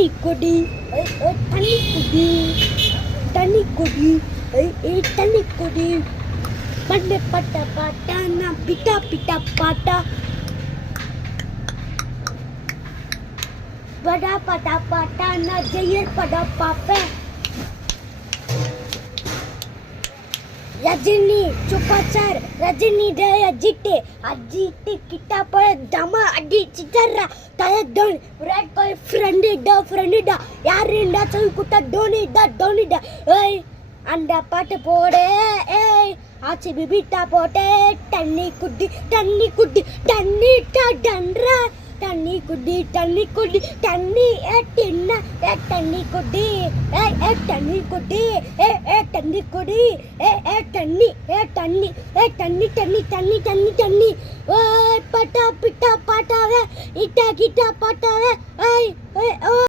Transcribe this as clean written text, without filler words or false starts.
தண்ணி கொடி தண்ணி கொடி தண்ணி கொடி தண்ணி கொடி பட்டு பட்ட பாட்டா நான் பிட்டா பிட்டா பாட்டா படா பட்டா பாட்டா நான் ஜெயர் படா பாப்பேன் ரஜினி சூப்பர் ரஜினி அஜிட்டு கிட்ட போய் தமா அடி சித்தர்ரா தலை டோனி விராட் கோலி ஃப்ரெண்டுடா யாருண்டா சொல்லி குட்டா டோனிடா ஏய் அந்த பாட்டு போடு ஏய் ஆச்சி பிபிட்டா போட்டு தண்ணி குடி தண்ணிட்டா டன்றா தண்ணி குடி தண்ணி ஏட்டின்னா தண்ணி குடி தண்ணி குடி தண்ணி குடி தண்ணி ஓ பட்டா பிட்டா பாட்டாவே இட்டா கிட்டா பாட்டாவே